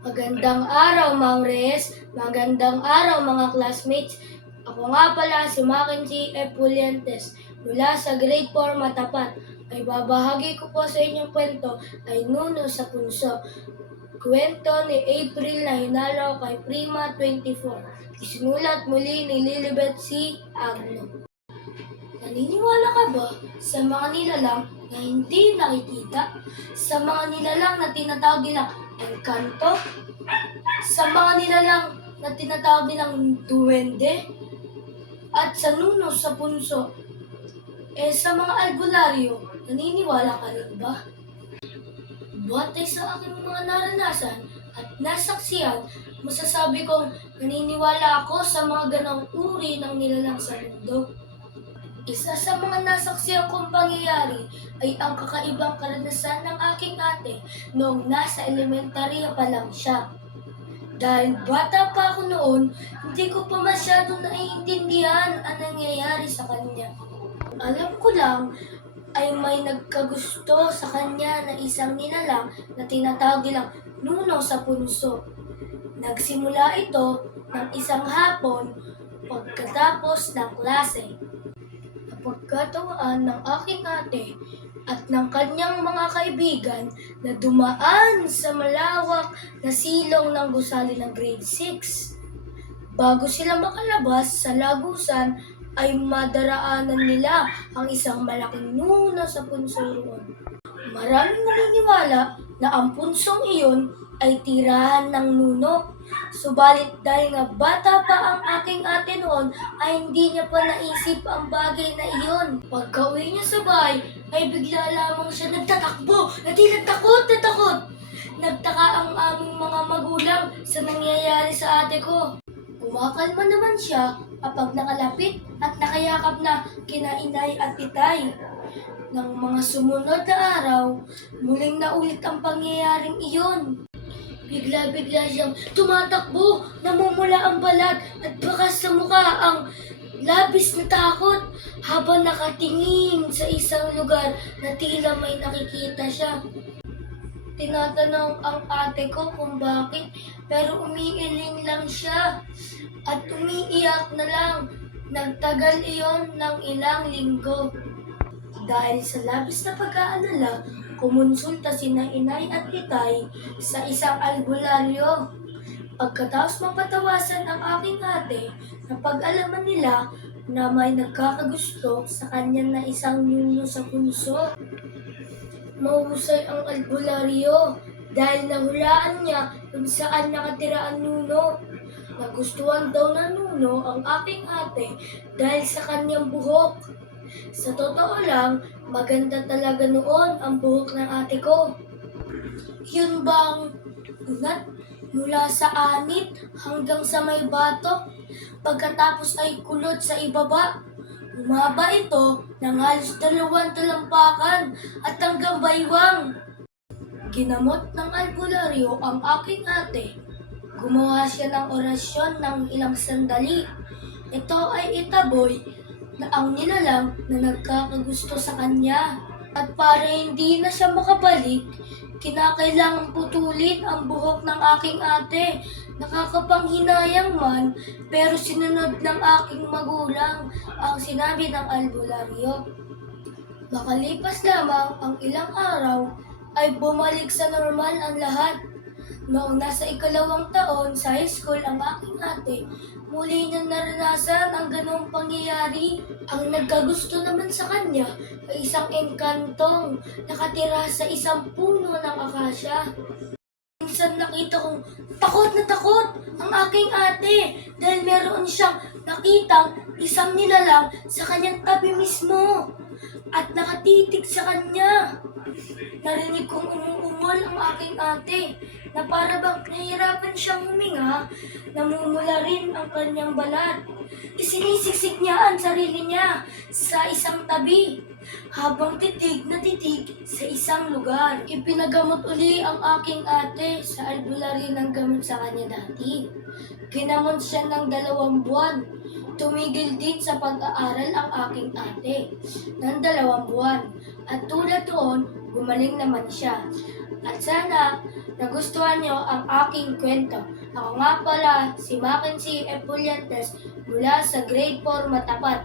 Magandang araw, Ma'am Reyes. Magandang araw, mga classmates. Ako nga pala si Mackenzie F. Pulientes mula sa Grade 4 Matapat. Ay babahagi ko po sa inyong kwento ay Nuno sa Punso. Kwento ni April na hinalaw kay Prima 24. Isinulat muli ni Lilibet C. Agno. Naniniwala ka ba sa mga nilalang na hindi nakikita? Sa mga nilalang na tinatawag nilang engkanto? Sa mga nilalang na tinatawag nilang duwende? At sa nuno sa punso? Sa mga albularyo, naniniwala ka rin ba? Batay sa aking mga naranasan at nasaksiyan, masasabi kong naniniwala ako sa mga ganong uri ng nilalang sa mundo. Isa sa mga nasaksiyan kong pangyayari ay ang kakaibang karanasan ng aking ate noong nasa elementarya pa lang siya. Dahil bata pa ako noon, hindi ko pa masyadong naiintindihan ang nangyayari sa kanya. Alam ko lang ay may nagkagusto sa kanya na isang nilalang na tinatawag nilang Nuno sa Punso. Nagsimula ito ng isang hapon pagkatapos ng klase. Napagkatawaan ng aking ate at ng kanyang mga kaibigan na dumaan sa malawak na silong ng gusali ng grade 6. Bago sila makalabas sa lagusan ay madaraanan nila ang isang malaking nuno sa punso roon. Maraming naniniwala na ang punsong iyon ay tirahan ng nuno. Subalit dahil nga bata pa ang aking ate noon ay hindi niya pa naisip ang bagay na iyon. Pagka-uwi niya sa bahay ay bigla lamang siya nagtatakbo na tila takot na takot. Nagtaka ang aming mga magulang sa nangyayari sa ate ko. Kumakalma naman siya kapag nakalapit at nakayakap na kina inay at itay. Ng mga sumunod na araw, muling naulit ang pangyayaring iyon. Bigla-bigla siyang tumatakbo, namumula ang balat at bakas sa mukha ang labis na takot habang nakatingin sa isang lugar na tila may nakikita siya. Tinatanong ang ate ko kung bakit, pero umiiling lang siya at umiiyak na lang. Nagtagal iyon ng ilang linggo. Dahil sa labis na pag-aalala, kumonsulta sina inay at itay sa isang albularyo. Pagkatapos mapatawasan ang aking ate, napag-alaman nila na may nagkakagusto sa kanya na isang nuno sa punso. Mahusay ang albularyo dahil nahulaan niya kung saan nakatira ang nuno. Nagustuhan daw ng nuno ang aking ate dahil sa kanyang buhok. Sa totoo lang, maganda talaga noon ang buhok ng ate ko. Yun bang unat mula sa anit hanggang sa may batok, pagkatapos ay kulot sa ibaba. Umaba ito ng halos 2 talampakan at hanggang baywang. Ginamot ng albularyo ang aking ate. Gumawa siya ng orasyon ng ilang sandali. Ito ay itaboy na ang nilalang na nagkakagusto sa kanya. At para hindi na siya makabalik, kinakailangang putulin ang buhok ng aking ate. Nakakapanghinayang man, pero sinunod ng aking magulang ang sinabi ng albularyo. Makalipas lamang ang ilang araw, ay bumalik sa normal ang lahat. Noong nasa 2nd taon sa high school ang aking ate, muli niyang naranasan ang ganong pangyayari. Ang nagkagusto naman sa kanya ay isang engkantong nakatira sa isang puno ng akasya. Minsan nakita kong takot na takot ang aking ate dahil meron siyang nakitang isang nilalang sa kanyang tabi mismo at nakatitig sa kanya. Narinig kong umuungol ang aking ate na para bang nahihirapan siyang huminga, namumula rin ang kanyang balat. Isinisiksik niya ang sarili niya sa isang tabi habang titig na titig sa isang lugar. Ipinagamot uli ang aking ate sa albularyo ng gamot sa kanya dati. Ginamot siya ng 2 buwan. Tumigil din sa pag-aaral ang aking ate ng 2 buwan. At tulad doon, gumaling naman siya. At sana nagustuhan niyo ang aking kwento. Ako nga pala si Mackenzie Epuliantes mula sa Grade 4 Matapat.